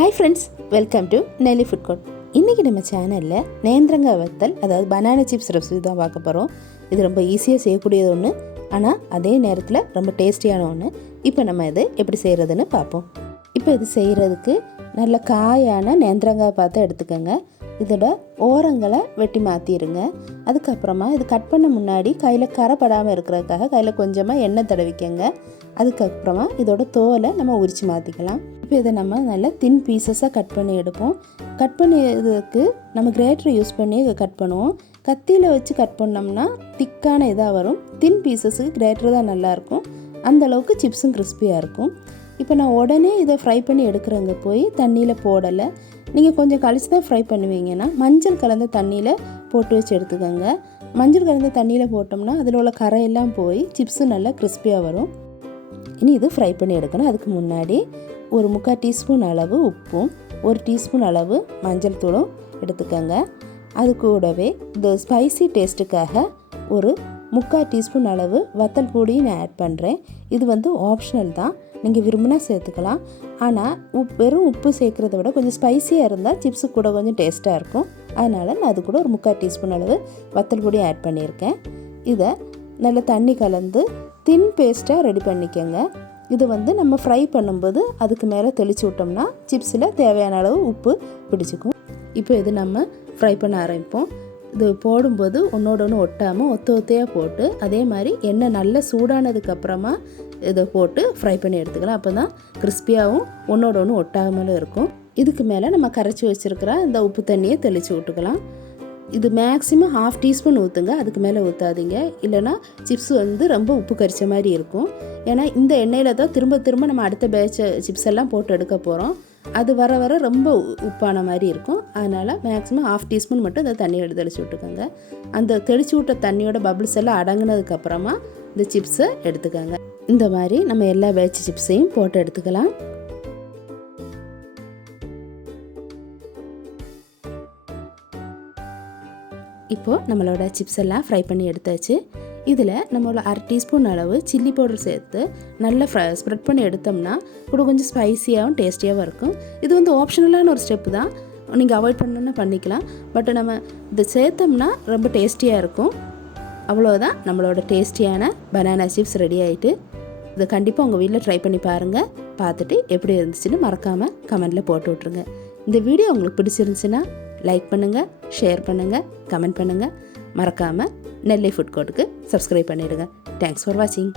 Hi friends, welcome to Nellai Food Court. இன்றைக்கி நம்ம சேனலில் நேந்திரங்காய் வத்தல் அதாவது பனானா சிப்ஸ் ரெசிபி தான் பார்க்க போகிறோம். இது ரொம்ப ஈஸியாக செய்யக்கூடியது ஒன்று, ஆனால் அதே நேரத்தில் ரொம்ப டேஸ்டியான ஒன்று. இப்போ நம்ம இது எப்படி செய்கிறதுன்னு பார்ப்போம். இப்போ இது செய்கிறதுக்கு நல்ல காயான நேந்திரங்காய் பார்த்து எடுத்துக்கோங்க. இதோட ஓரங்களை வெட்டி மாற்றிடுங்க. அதுக்கப்புறமா இது கட் பண்ண முன்னாடி கையில் கரைப்படாமல் இருக்கிறதுக்காக கையில் கொஞ்சமாக எண்ணெய் தடவிக்கங்க. அதுக்கப்புறமா இதோட தோலை நம்ம உரித்து மாற்றிக்கலாம். இப்போ இதை நம்ம நல்லா தின் பீசஸாக கட் பண்ணி எடுப்போம். கட் பண்ணியதுக்கு நம்ம கிரேட்டரை யூஸ் பண்ணி கட் பண்ணுவோம். கத்தியில் வச்சு கட் பண்ணோம்னா திக்கான இதாக வரும். தின் பீசஸுக்கு கிரேட்டர் தான் நல்லாயிருக்கும். அந்தளவுக்கு சிப்ஸும் கிறிஸ்பியாக இருக்கும். இப்போ நான் உடனே இதை ஃப்ரை பண்ணி எடுக்கிறவங்க போய் தண்ணியில் போடலை. நீங்கள் கொஞ்சம் கழிச்சு தான் ஃப்ரை பண்ணுவீங்கன்னா மஞ்சள் கலந்த தண்ணியில் போட்டு வச்சு எடுத்துக்கோங்க. மஞ்சள் கலந்த தண்ணியில் போட்டோம்னா அதில் உள்ள கரையெல்லாம் போய் சிப்ஸு நல்லா கிறிஸ்பியாக வரும். இனி இது ஃப்ரை பண்ணி எடுக்கணும். அதுக்கு முன்னாடி ஒரு 3/4 டீஸ்பூன் அளவு உப்பும் 1 டீஸ்பூன் அளவு மஞ்சள் தூளும் எடுத்துக்கோங்க. அது கூடவே இந்த ஸ்பைசி டேஸ்ட்டுக்காக ஒரு 3/4 டீஸ்பூன் அளவு வத்தல் பொடியும் நான் ஆட் பண்ணுறேன். இது ஆப்ஷனல் தான், நீங்கள் விரும்பினா சேர்த்துக்கலாம். ஆனால் வெறும் உப்பு சேர்க்குறத விட கொஞ்சம் ஸ்பைஸியாக இருந்தால் சிப்ஸு கூட கொஞ்சம் டேஸ்ட்டாக இருக்கும். அதனால் நான் அது கூட ஒரு 3/4 டீஸ்பூன் அளவு வத்தல் பொடியும் ஆட் பண்ணியிருக்கேன். இதை நல்லா தண்ணி கலந்து தின் பேஸ்ட்டாக ரெடி பண்ணிக்கோங்க. இது நம்ம ஃப்ரை பண்ணும்போது அதுக்கு மேலே தெளித்து விட்டோம்னா சிப்ஸில் தேவையான அளவு உப்பு பிடிச்சிக்கும். இப்போ இது நம்ம ஃப்ரை பண்ண ஆரம்பிப்போம். இது போடும்போது ஒன்றோட ஒன்று ஒட்டாமல் ஒத்தையாக போட்டு அதே மாதிரி எண்ணெய் நல்லா சூடானதுக்கப்புறமா இதை போட்டு ஃப்ரை பண்ணி எடுத்துக்கலாம். அப்போ தான் கிறிஸ்பியாகவும் ஒன்றோட ஒன்று ஒட்டாமலும் இருக்கும். இதுக்கு மேலே நம்ம கரைச்சி வச்சுருக்கிற இந்த உப்பு தண்ணியை தெளித்து விட்டுக்கலாம். இது மேக்ஸிமம் 1/2 டீஸ்பூன் ஊற்றுங்க, அதுக்கு மேலே ஊற்றாதீங்க. இல்லைனா சிப்ஸ் ரொம்ப உப்பு கரிச்ச மாதிரி இருக்கும். ஏன்னா இந்த எண்ணெயில் தான் திரும்ப நம்ம அடுத்த பேட்ச் சிப்ஸ் எல்லாம் போட்டு எடுக்க போகிறோம். அது வர ரொம்ப உப்பான மாதிரி இருக்கும். அதனால் மேக்ஸிமம் 1/2 டீஸ்பூன் மட்டும் இந்த தண்ணியை தெளித்து விட்டுக்கோங்க. அந்த தெளித்து விட்ட தண்ணியோட பபிள்ஸ் எல்லாம் அடங்கினதுக்கப்புறமா இந்த சிப்ஸை எடுத்துக்கோங்க. இந்த மாதிரி நம்ம எல்லா பேட்ச் சிப்ஸையும் போட்டு எடுத்துக்கலாம். இப்போது நம்மளோட சிப்ஸ் எல்லாம் ஃப்ரை பண்ணி எடுத்தாச்சு. இதில் நம்மளோட 1/2 டீஸ்பூன் அளவு சில்லி பவுடர் சேர்த்து நல்லா ஸ்ப்ரெட் பண்ணி எடுத்தோம்னா கூட கொஞ்சம் ஸ்பைஸியாகவும் டேஸ்டியாகவும் இருக்கும். இது ஆப்ஷனலான ஒரு ஸ்டெப்பு தான், நீங்கள் அவாய்ட் பண்ணணுன்னா பண்ணிக்கலாம். பட் நம்ம இதை சேர்த்தோம்னா ரொம்ப டேஸ்டியாக இருக்கும். அவ்வளோதான், நம்மளோட டேஸ்டியான பனானா சிப்ஸ் ரெடி ஆகிட்டு. இதை கண்டிப்பாக உங்கள் வீட்டில் ட்ரை பண்ணி பாருங்கள். பார்த்துட்டு எப்படி இருந்துச்சுன்னு மறக்காமல் கமெண்ட்டில் போட்டு விட்ருங்க. இந்த வீடியோ உங்களுக்கு பிடிச்சிருந்துச்சுன்னா லைக் பண்ணுங்கள், ஷேர் பண்ணுங்கள், கமெண்ட் பண்ணுங்கள். மறக்காமல் நெல்லை ஃபுட் கோர்ட்டுக்கு சப்ஸ்கிரைப் பண்ணிவிடுங்க. தேங்க்ஸ் ஃபார் வாட்சிங்.